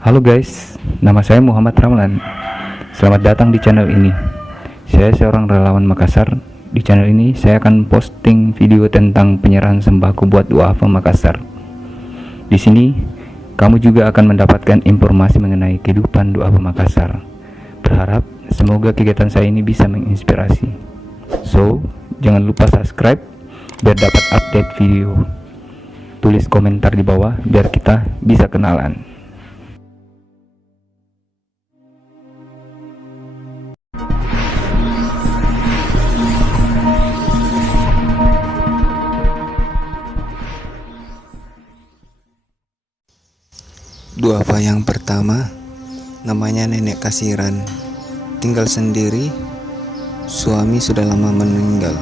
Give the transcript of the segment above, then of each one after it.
Halo guys, nama saya Muhammad Ramlan. Selamat datang di channel ini. Saya seorang relawan Makassar. Di channel ini saya akan posting video tentang penyerahan sembako buat duafa Makassar. Di sini kamu juga akan mendapatkan informasi mengenai kehidupan duafa Makassar. Berharap semoga kegiatan saya ini bisa menginspirasi. So, jangan lupa subscribe biar dapat update video. Tulis komentar di bawah biar kita bisa kenalan. Duafa yang pertama namanya Nenek Kasiran, tinggal sendiri, suami sudah lama meninggal.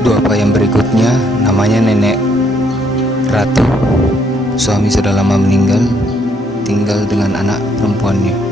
Duafa yang berikutnya namanya Nenek Ratu. Suami sudah lama meninggal, tinggal dengan anak perempuannya.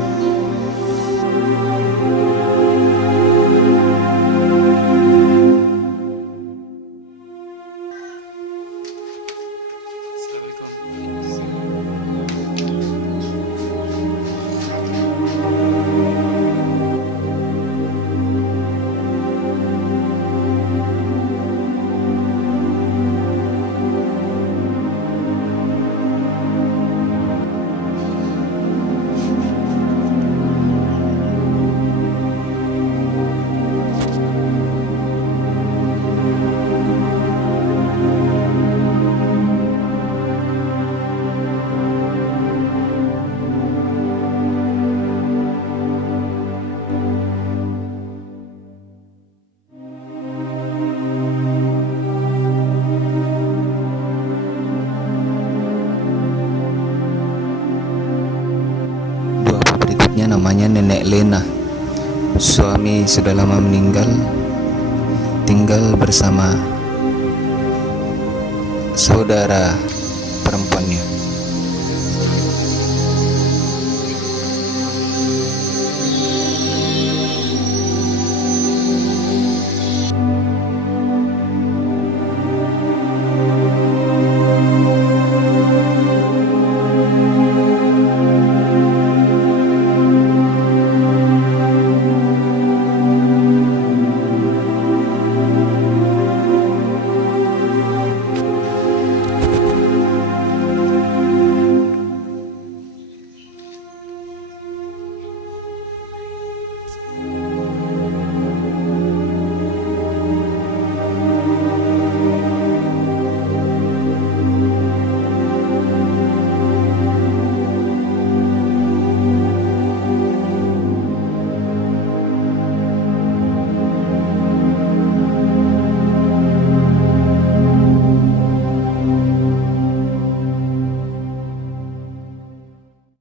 Namanya Nenek Lena. Suami sudah lama meninggal, tinggal bersama saudara perempuannya.